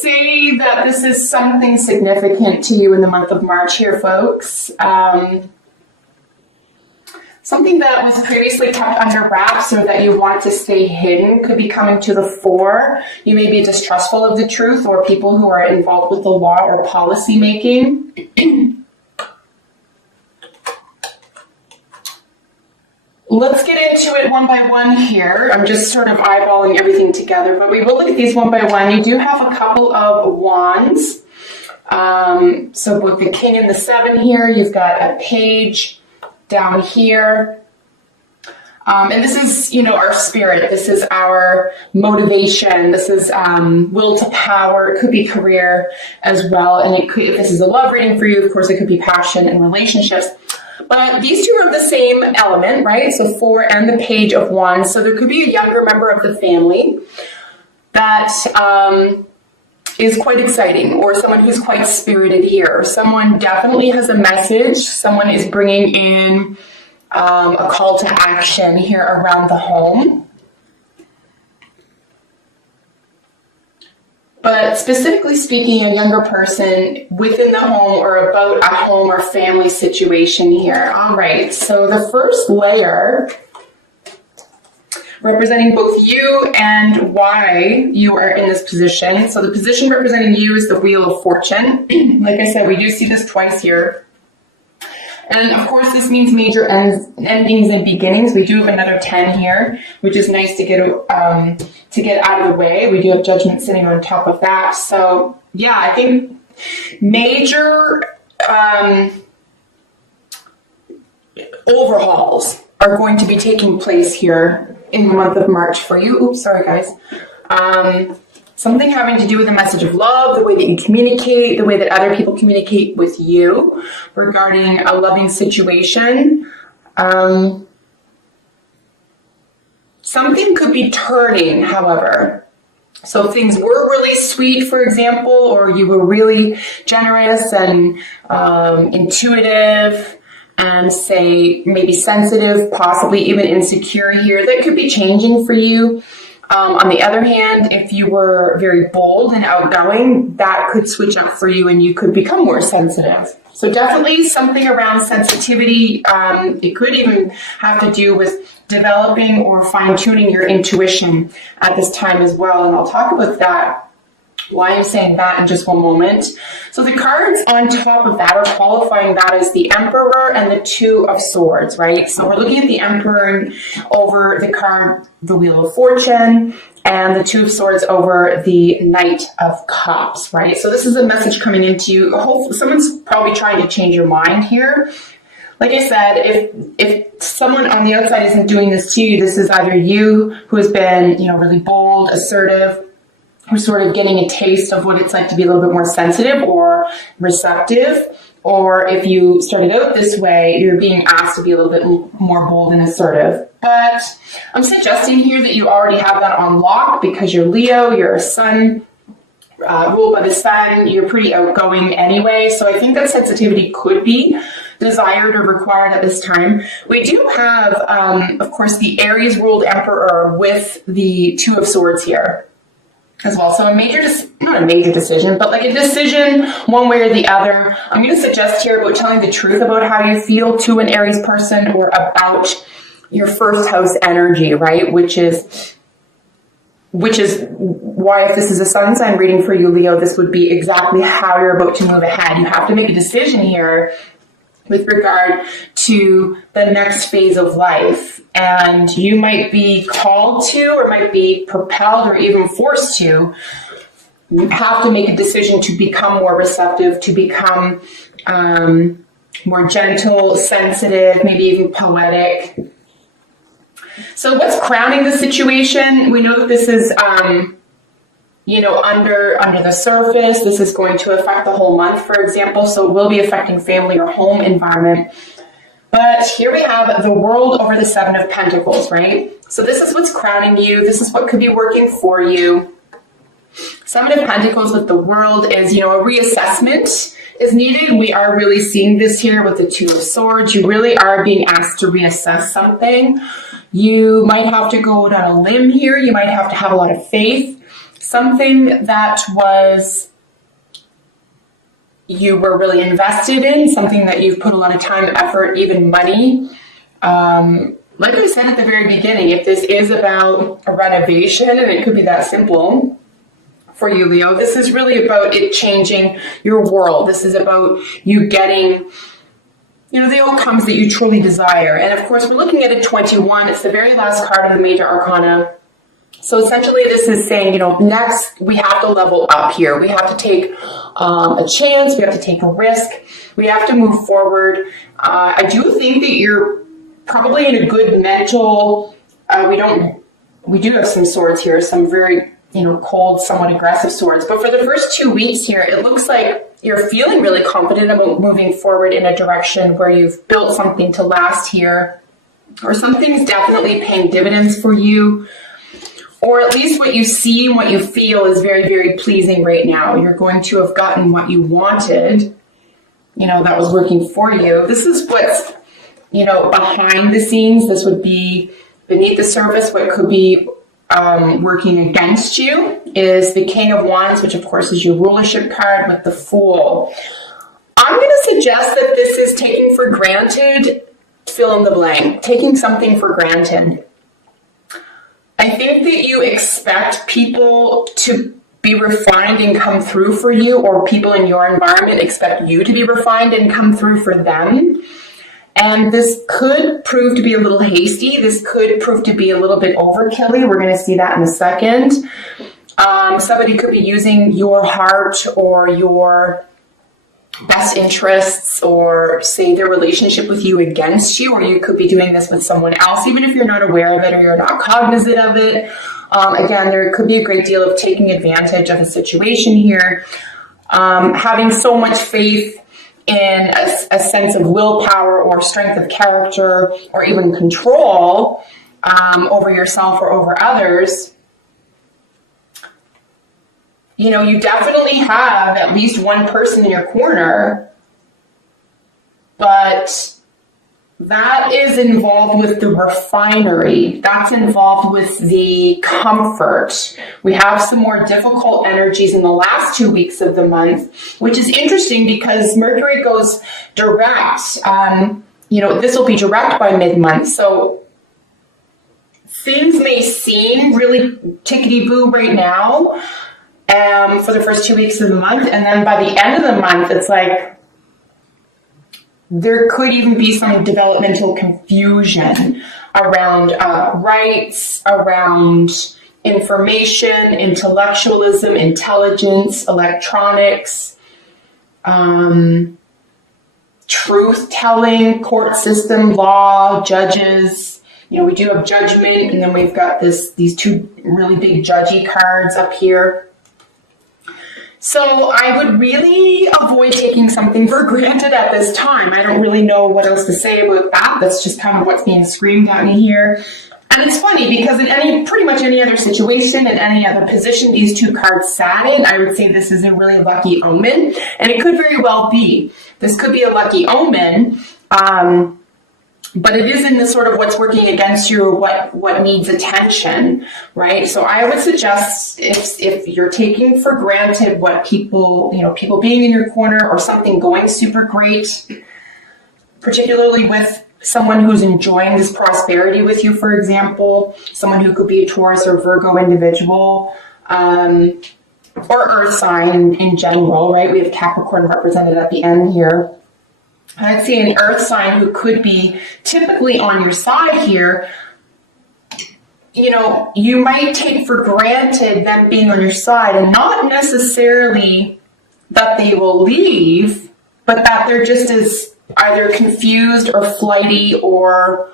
say that this is something significant to you in the month of March here, folks. Something that was previously kept under wraps or that you want to stay hidden could be coming to the fore. You may be distrustful of the truth, or people who are involved with the law or policy making. Let's get into it one by one here. I'm just sort of eyeballing everything together, but we will look at these one by one. You do have a couple of wands. So with the king and the 7 here, you've got a page down here. And this is, our spirit. This is our motivation. This is will to power. It could be career as well. And it could, if this is a love reading for you, of course, it could be passion and relationships. But these two are the same element, right? So 4 and the page of wands. So there could be a younger member of the family that is quite exciting, or someone who's quite spirited here. Someone definitely has a message. Someone is bringing in a call to action here around the home. But specifically speaking, a younger person within the home or about a home or family situation here. All right, so the first layer representing both you and why you are in this position. So the position representing you is the Wheel of Fortune. Like I said, we do see this twice here. And of course, this means major endings and beginnings. We do have another 10 here, which is nice to get out of the way. We do have Judgment sitting on top of that. So yeah, I think major overhauls are going to be taking place here in the month of March for you. Oops, sorry guys. Something having to do with the message of love, the way that you communicate, the way that other people communicate with you regarding a loving situation. Something could be turning, however. So if things were really sweet, for example, or you were really generous and intuitive, and say maybe sensitive, possibly even insecure here, that could be changing for you. On the other hand, if you were very bold and outgoing, that could switch up for you and you could become more sensitive. So definitely something around sensitivity. It could even have to do with developing or fine-tuning your intuition at this time as well. And I'll talk about that, why I'm saying that, in just one moment. So the cards on top of that are qualifying that as the Emperor and the 2 of Swords, right? So we're looking at the Emperor over the card, the Wheel of Fortune, and the 2 of Swords over the Knight of Cups, right? So this is a message coming into you. Hopefully, someone's probably trying to change your mind here. Like I said, if someone on the outside isn't doing this to you, this is either you who has been, really bold, assertive, we're sort of getting a taste of what it's like to be a little bit more sensitive or receptive. Or if you started out this way, you're being asked to be a little bit more bold and assertive. But I'm suggesting here that you already have that on lock because you're Leo, you're a sun, ruled by the sun, you're pretty outgoing anyway. So I think that sensitivity could be desired or required at this time. We do have, of course, the Aries ruled Emperor with the 2 of Swords here as well. So not a major decision, but like a decision one way or the other. I'm going to suggest here about telling the truth about how you feel to an Aries person or about your first house energy, right? Which is why, if this is a sun sign reading for you, Leo, this would be exactly how you're about to move ahead. You have to make a decision here with regard to the next phase of life. And you might be called to, or might be propelled, or even forced to. You have to make a decision to become more receptive, to become more gentle, sensitive, maybe even poetic. So what's crowning the situation? We know that this is, under the surface. This is going to affect the whole month, for example. So it will be affecting family or home environment. But here we have the World over the 7 of Pentacles, right? So this is what's crowning you. This is what could be working for you. 7 of Pentacles with the World is, a reassessment is needed. We are really seeing this here with the 2 of Swords. You really are being asked to reassess something. You might have to go down a limb here. You might have to have a lot of faith. something that you were really invested in, something that you've put a lot of time, effort, even money. Like I said at the very beginning, if this is about a renovation, and it could be that simple for you, Leo, this is really about it changing your world. This is about you getting, the outcomes that you truly desire. And of course, we're looking at a 21. It's the very last card of the major arcana. So essentially this is saying, next we have to level up here. We have to take a chance. We have to take a risk. We have to move forward. I do think that you're probably in a good mental, we do have some swords here, some very, cold, somewhat aggressive swords. But for the first 2 weeks here, it looks like you're feeling really confident about moving forward in a direction where you've built something to last here, or something's definitely paying dividends for you. Or at least what you see and what you feel is very, very pleasing right now. You're going to have gotten what you wanted, that was working for you. This is what's, behind the scenes. This would be beneath the surface. What could be working against you is the King of Wands, which of course is your rulership card, with the Fool. I'm going to suggest that this is taking for granted, fill in the blank, taking something for granted. I think that you expect people to be refined and come through for you, or people in your environment expect you to be refined and come through for them. And this could prove to be a little hasty. This could prove to be a little bit overkilly. We're going to see that in a second. Somebody could be using your heart or your best interests, or say their relationship with you, against you, or you could be doing this with someone else, even if you're not aware of it or you're not cognizant of it. Again, there could be a great deal of taking advantage of a situation here. Having so much faith in a sense of willpower or strength of character, or even control over yourself or over others. You definitely have at least one person in your corner, but that is involved with the refinery. That's involved with the comfort. We have some more difficult energies in the last 2 weeks of the month, which is interesting because Mercury goes direct. This will be direct by mid-month. So things may seem really tickety-boo right now, for the first 2 weeks of the month. And then by the end of the month, it's like there could even be some developmental confusion around rights, around information, intellectualism, intelligence, electronics, truth-telling, court system, law, judges. We do have judgment, and then we've got these two really big judgy cards up here. So I would really avoid taking something for granted at this time. I don't really know what else to say about that. That's just kind of what's being screamed at me here. And it's funny because in pretty much any other situation, in any other position these two cards sat in, I would say this is a really lucky omen. And it could very well be. This could be a lucky omen. But it is in the sort of what's working against you, or what needs attention, right? So I would suggest if you're taking for granted what people being in your corner, or something going super great, particularly with someone who's enjoying this prosperity with you, for example, someone who could be a Taurus or Virgo individual, or earth sign in general, right? We have Capricorn represented at the end here. I'd say an earth sign who could be typically on your side here, you might take for granted them being on your side, and not necessarily that they will leave, but that they're just as either confused or flighty or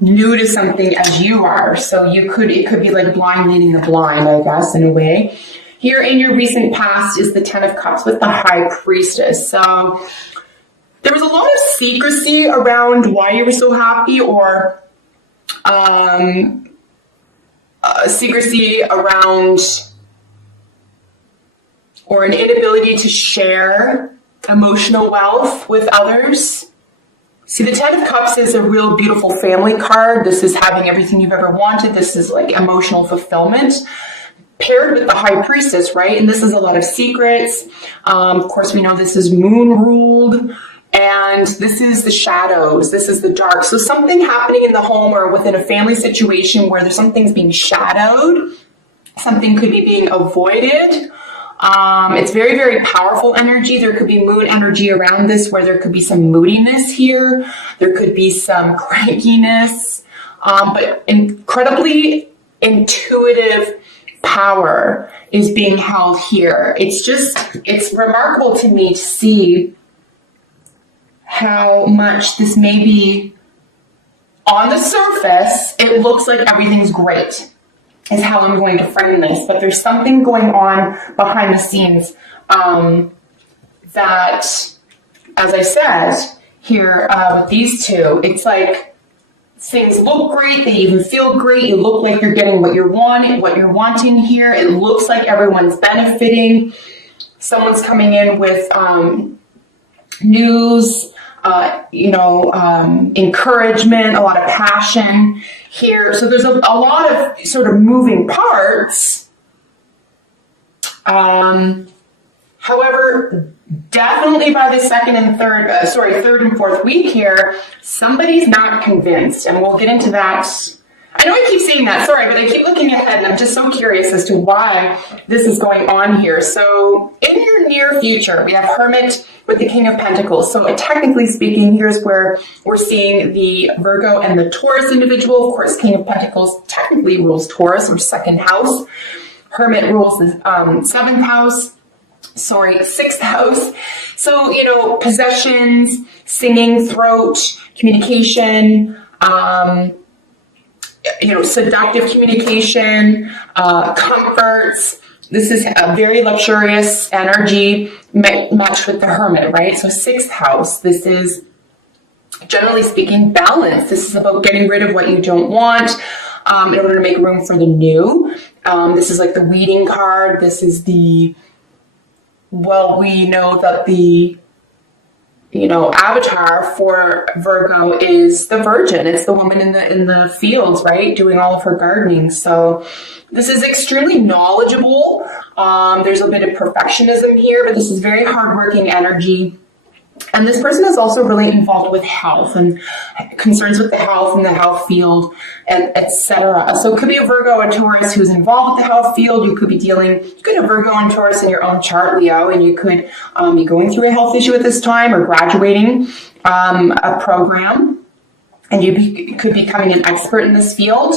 new to something as you are. So it could be like blind leading the blind, I guess, in a way. Here in your recent past is the Ten of Cups with the High Priestess. So there was a lot of secrecy around why you were so happy, or secrecy around, or an inability to share emotional wealth with others. See, the Ten of Cups is a real beautiful family card. This is having everything you've ever wanted. This is like emotional fulfillment. paired with the High Priestess, right? And this is a lot of secrets. Of course, we know this is moon ruled. And this is the shadows. This is the dark. So something happening in the home or within a family situation where there's something's being shadowed. Something could be being avoided. It's very, very powerful energy. There could be moon energy around this where there could be some moodiness here. There could be some crankiness. But incredibly intuitive power is being held here. It's remarkable to me to see how much this may be on the surface. It looks like everything's great, is how I'm going to frame this. But there's something going on behind the scenes that, as I said here with these two, it's like things look great. They even feel great. You look like you're getting what you're wanting here. It looks like everyone's benefiting. Someone's coming in with news, encouragement, a lot of passion here. So there's a lot of sort of moving parts. However, definitely by the third and fourth week here, somebody's not convinced, and we'll get into that. I know I keep saying that, sorry, but I keep looking ahead and I'm just so curious as to why this is going on here. So in your near future, we have Hermit with the King of Pentacles. So technically speaking, here's where we're seeing the Virgo and the Taurus individual. Of course, King of Pentacles technically rules Taurus, or second house. Hermit rules the sixth house. So, possessions, singing, throat, communication, seductive communication, comforts. This is a very luxurious energy matched with the Hermit, right? So sixth house, this is, generally speaking, balance. This is about getting rid of what you don't want in order to make room for the new. This is like the weeding card. This is we know that the avatar for Virgo is the Virgin. It's the woman in the fields, right? Doing all of her gardening. So this is extremely knowledgeable. There's a bit of perfectionism here, but this is very hardworking energy. And this person is also really involved with health and concerns with the health and the health field, and etc. So it could be a Virgo and Taurus who's involved with the health field. You could have Virgo and Taurus in your own chart, Leo, and you could be going through a health issue at this time or graduating a program, and you could be becoming an expert in this field.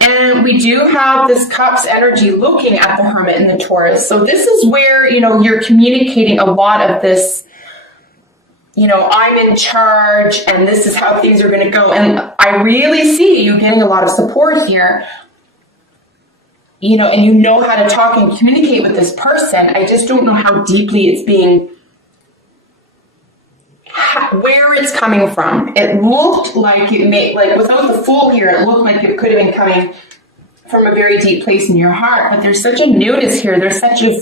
And we do have this Cups energy looking at the Hermit and the Taurus. So this is where, you're communicating a lot of this, I'm in charge and this is how things are going to go. And I really see you getting a lot of support here, and you know how to talk and communicate with this person. I just don't know how deeply it's where it's coming from. It looked like without the Fool here, it looked like it could have been coming from a very deep place in your heart, but there's such a newness here. There's such a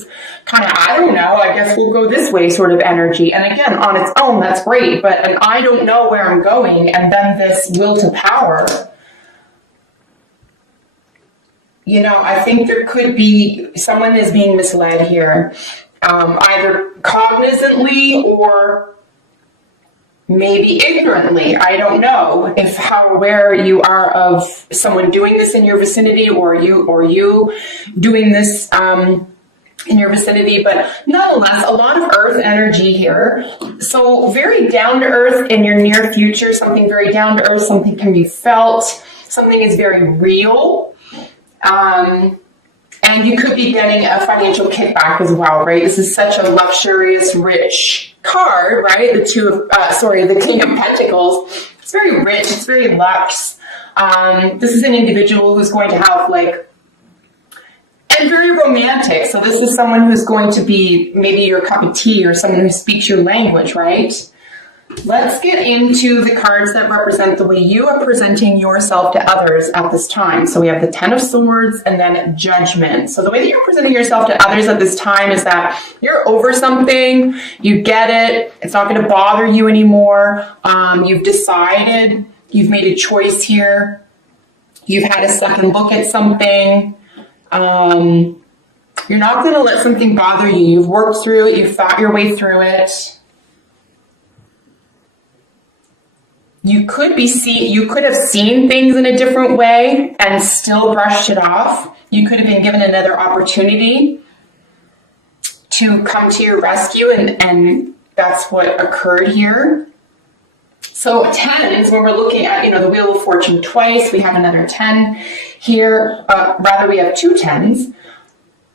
kind of, I don't know, I guess we'll go this way sort of energy. And again, on its own, that's great, but I don't know where I'm going. And then this will to power. I think there could be, someone is being misled here, either cognizantly or maybe ignorantly. I don't know how aware you are of someone doing this in your vicinity, or you doing this in your vicinity, but nonetheless, a lot of earth energy here. So very down to earth in your near future, something very down to earth, something can be felt, something is very real. And you could be getting a financial kickback as well, right? This is such a luxurious, rich card, right? The King of Pentacles. It's very rich. It's very luxe. This is an individual who's going to have and very romantic. So this is someone who's going to be maybe your cup of tea, or someone who speaks your language, right? Let's get into the cards that represent the way you are presenting yourself to others at this time. So we have the Ten of Swords and then Judgment. So the way that you're presenting yourself to others at this time is that you're over something, you get it, it's not going to bother you anymore. You've decided, you've made a choice here, you've had a second look at something. You're not going to let something bother you. You've worked through it. You've fought your way through it. You could have seen things in a different way and still brushed it off. You could have been given another opportunity to come to your rescue, and that's what occurred here. So tens, when we're looking at, the Wheel of Fortune twice, we have another 10 here. We have 2 tens,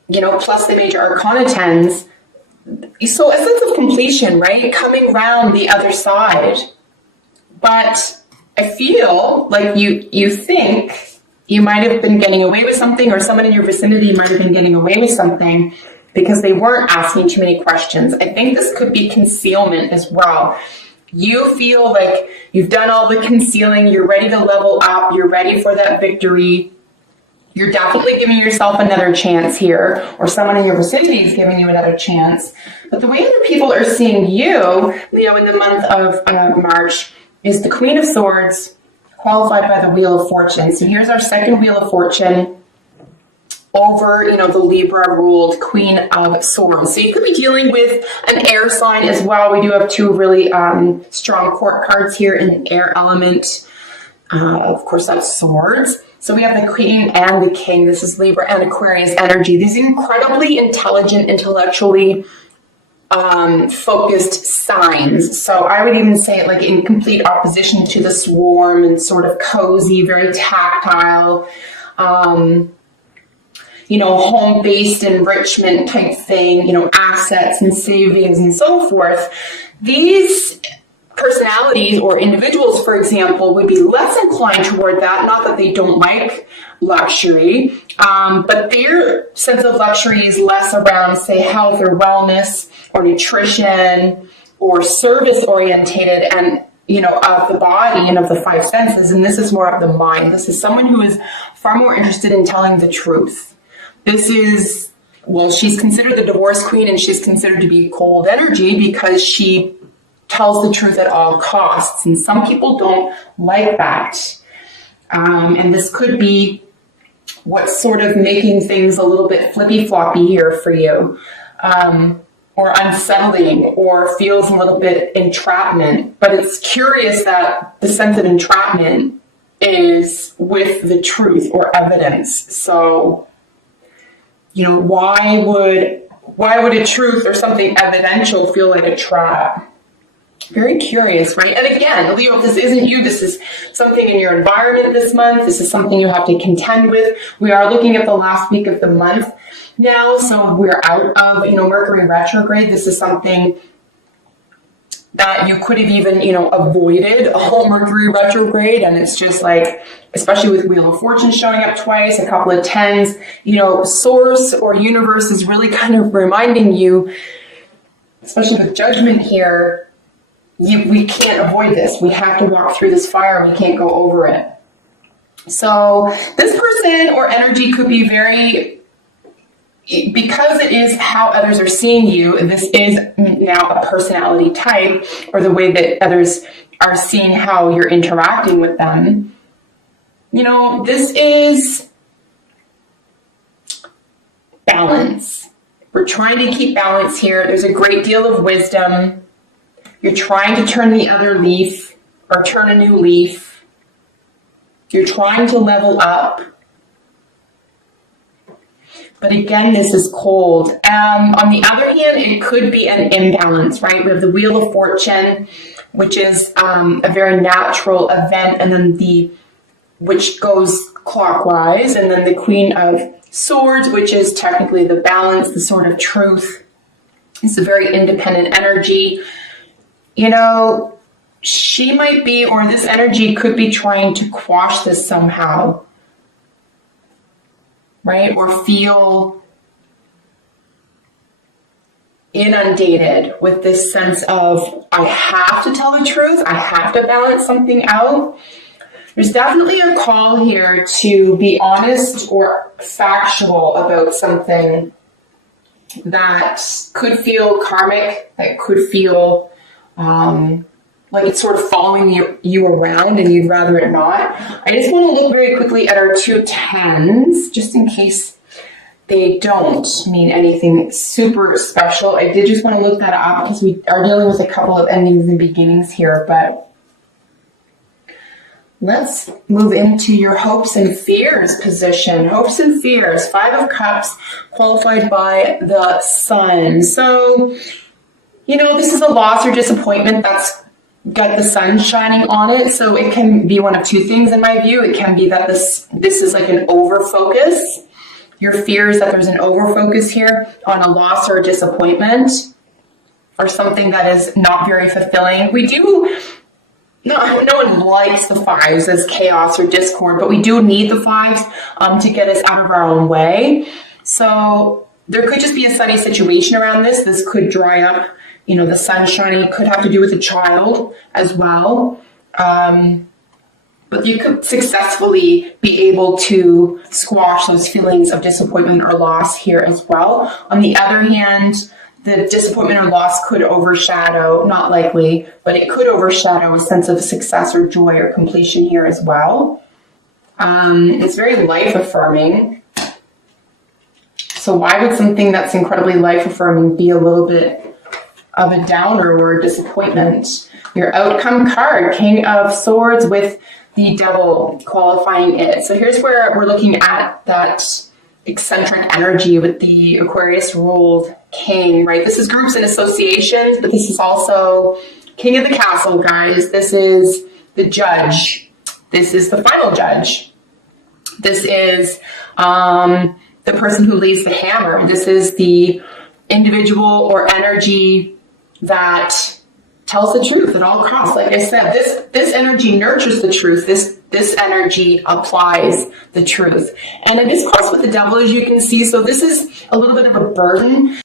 plus the major arcana tens. So a sense of completion, right? Coming round the other side. But I feel like you think you might have been getting away with something, or someone in your vicinity might have been getting away with something because they weren't asking too many questions. I think this could be concealment as well. You feel like you've done all the concealing, you're ready to level up, you're ready for that victory. You're definitely giving yourself another chance here, or someone in your vicinity is giving you another chance. But the way other people are seeing you, Leo, in the month of March, is the Queen of Swords, qualified by the Wheel of Fortune. So here's our second Wheel of Fortune over, the Libra-ruled Queen of Swords. So you could be dealing with an air sign as well. We do have 2 really strong court cards here in the air element. Of course, that's Swords. So we have the Queen and the King. This is Libra and Aquarius energy. These incredibly intelligent, intellectually focused signs. So I would even say it like in complete opposition to the Swarm, and sort of cozy, very tactile, home-based enrichment type thing, assets and savings and so forth. These personalities or individuals, for example, would be less inclined toward that. Not that they don't like luxury, but their sense of luxury is less around, say, health or wellness or nutrition or service orientated and, of the body and of the 5 senses. And this is more of the mind. This is someone who is far more interested in telling the truth. This is, she's considered the divorce queen, and she's considered to be cold energy because she tells the truth at all costs. And some people don't like that. And this could be what's sort of making things a little bit flippy-floppy here for you, or unsettling, or feels a little bit entrapment. But it's curious that the sense of entrapment is with the truth or evidence. So, why would a truth or something evidential feel like a trap? Very curious, right? And again, Leo, if this isn't you, this is something in your environment this month. This is something you have to contend with. We are looking at the last week of the month now, so we're out of, Mercury retrograde. This is something that you could have even, avoided a whole Mercury retrograde. And it's just like, especially with Wheel of Fortune showing up twice, a couple of 10s, source or universe is really kind of reminding you, especially with Judgment here, we can't avoid this. We have to walk through this fire. We can't go over it. So this person or energy could be very, because it is how others are seeing you, this is now a personality type, or the way that others are seeing how you're interacting with them. This is balance. We're trying to keep balance here. There's a great deal of wisdom. You're trying to turn the other leaf, or turn a new leaf. You're trying to level up. But again, this is cold. On the other hand, it could be an imbalance, right? We have the Wheel of Fortune, which is a very natural event, and then which goes clockwise, and then the Queen of Swords, which is technically the balance, the sword of truth. It's a very independent energy. She might be, or this energy could be trying to quash this somehow, right? Or feel inundated with this sense of, I have to tell the truth, I have to balance something out. There's definitely a call here to be honest or factual about something that could feel karmic, that could feel like it's sort of following you around and you'd rather it not. I just want to look very quickly at our 2 10s, just in case they don't mean anything super special. I did just want to look that up because we are dealing with a couple of endings and beginnings here, but let's move into your hopes and fears position. Hopes and fears, 5 of Cups, qualified by the Sun. So, you know, this is a loss or disappointment that's got the sun shining on it. So it can be one of two things in my view. It can be that this is like an overfocus. Your fear is that there's an overfocus here on a loss or a disappointment or something that is not very fulfilling. No one likes the 5s as chaos or discord, but we do need the 5s to get us out of our own way. So there could just be a sunny situation around this. This could dry up, you know, the sun shining. It could have to do with a child as well. But you could successfully be able to squash those feelings of disappointment or loss here as well. On the other hand, the disappointment or loss could overshadow, not likely, but it could overshadow a sense of success or joy or completion here as well. It's very life affirming. So why would something that's incredibly life affirming be a little bit of a downer or a disappointment? Your outcome card, King of Swords with the Devil qualifying it. So here's where we're looking at that eccentric energy with the Aquarius ruled king, right? This is groups and associations, but this is also King of the Castle, guys. This is the judge. This is the final judge. This is the person who leads the hammer. This is the individual or energy that tells the truth at all costs. Like I said, this energy nurtures the truth. This energy applies the truth. And it is crossed with the Devil, as you can see. So this is a little bit of a burden